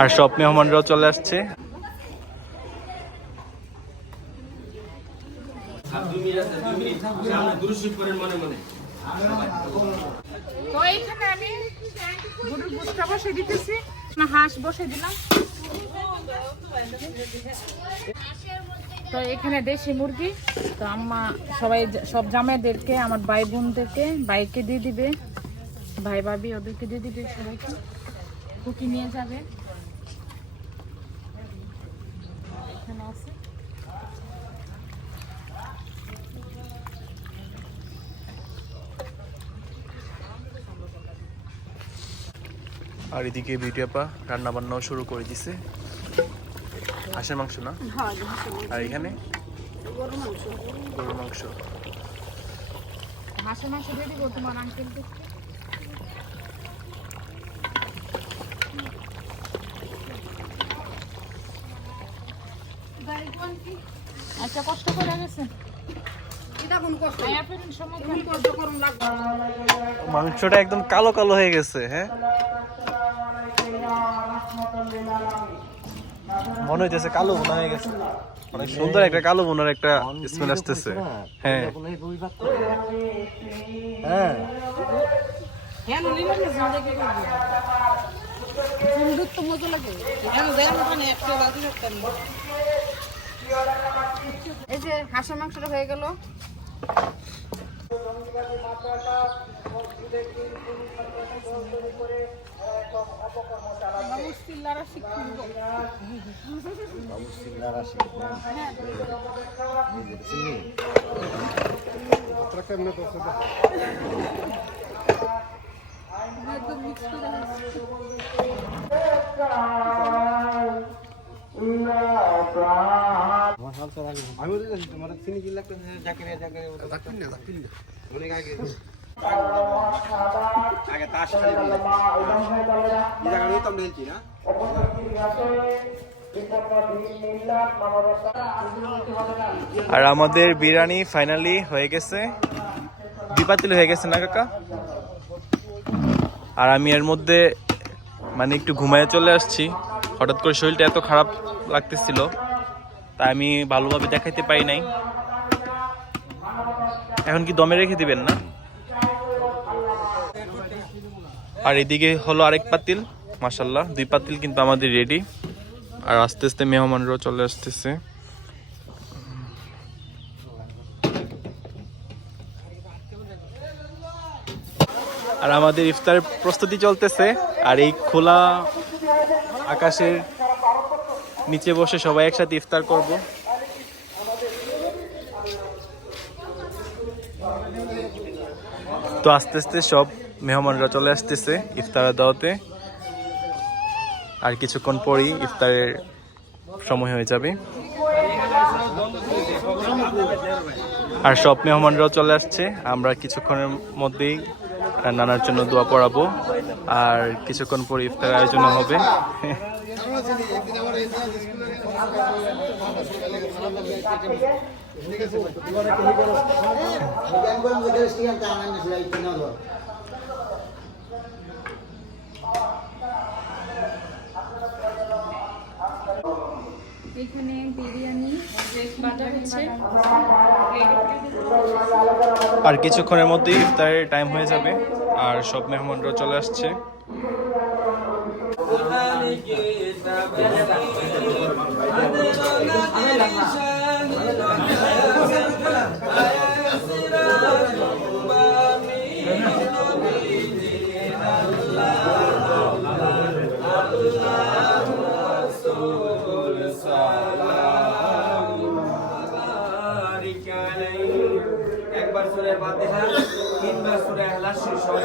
আর সব মেহমানরাও চলে আসছে। তো এইখানে আমি গরুর গোশতটা বসে দিতেছি, না হাঁস বসে দিলাম। তো এখানে দেশি মুরগি, তো আম্মা সবাই সব জামাইদেরকে, আমার ভাই বোনদেরকে, ভাইকে দিয়ে দিবে, ভাই ভাবি ওদেরকে দিয়ে দিবে, সবাইকে কুকি নিয়ে যাবে। এখানে আছে আর এদিকে বিউটি আপা রান্না বান্নাও শুরু করে দিছে। হাঁসের মাংস না? আর এখানে গরুর মাংস। হাঁসের মাংস দিয়ে দিব তোমার আঙ্কেলকে। আচ্ছা, কষ্ট করে গেছে। মাংসটা একদম কালো কালো হয়ে গেছে। হ্যাঁ, মনে হইতেছে কালো বোনা হয়ে গেছে। অনেক সুন্দর একটা কালো বোনার একটা স্মেল আসতেছে। হ্যাঁ হ্যাঁ, এই যে হাঁসের মাংসটা হয়ে গেল। আর আমাদের বিরিয়ানি ফাইনালি হয়ে গেছে, 2 পাতিল হয়ে গেছে না কাকা? আর আমি এর মধ্যে মানে একটু ঘুমায় চলে আসছি। হঠাৎ করে শরীরটা এত খারাপ লাগতেছিল, তাই আমি ভালোভাবে দেখাইতে পারি নাই। এখন কি দমে রেখে দিবেন না? আর এদিকে হলো আরেক পাতিল। মাশাআল্লাহ 2 পাতিল কিন্তু আমাদের রেডি। আর আস্তে আস্তে মেহমানরাও চলে আসতেছে। আর আমাদের ইফতার প্রস্তুতি চলতেছে। আর এই খোলা আকাশের নিচে বসে সবাই একসাথে ইফতার করব। তো আস্তে আস্তে সব মেহমানরা চলে আসতেছে ইফতারের দাওয়াতে। আর কিছুক্ষণ পরেই ইফতারের সময় হয়ে যাবে। আর সব মেহমানরাও চলে আসছে। আমরা কিছুক্ষণের মধ্যেই নানার জন্য দোয়া পড়াবো। আর কিছুক্ষণ পরে ইফতারের আয়োজন হবে। এখানে বিরিয়ানি বাটা হচ্ছে। আর কিছুক্ষণের মধ্যেই ইফতারের টাইম হয়ে যাবে। আর সব মেহমানরা চলে আসছে। একবার সূরা ফাতিহা, 3 বার সূরা ইখলাস শেষ হয়।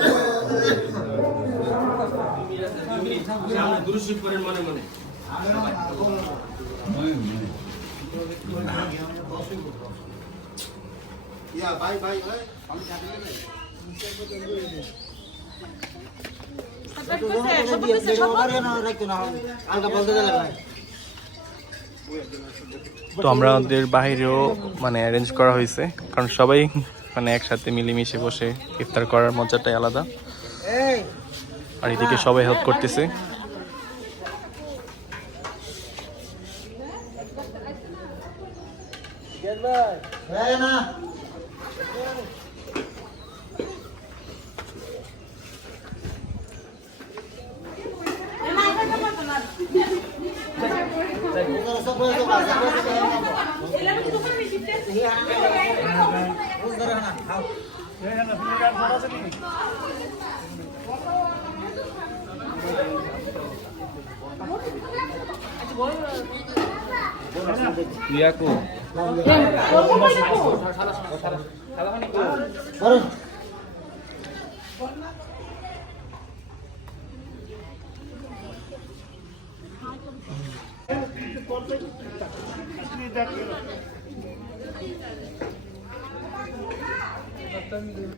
আমরা দুরূদ শরীফ পড়েন মনে মনে। ইয়া ভাই ভাই ভাই আমি ছাড়তে নাই। তো আমাদের বাহিরেও মানে অ্যারেঞ্জ করা হয়েছে, কারণ সবাই মানে একসাথে মিলেমিশে বসে ইফতার করার মজাটাই আলাদা। আর এদিকে সবাই হেল্প করতেছে।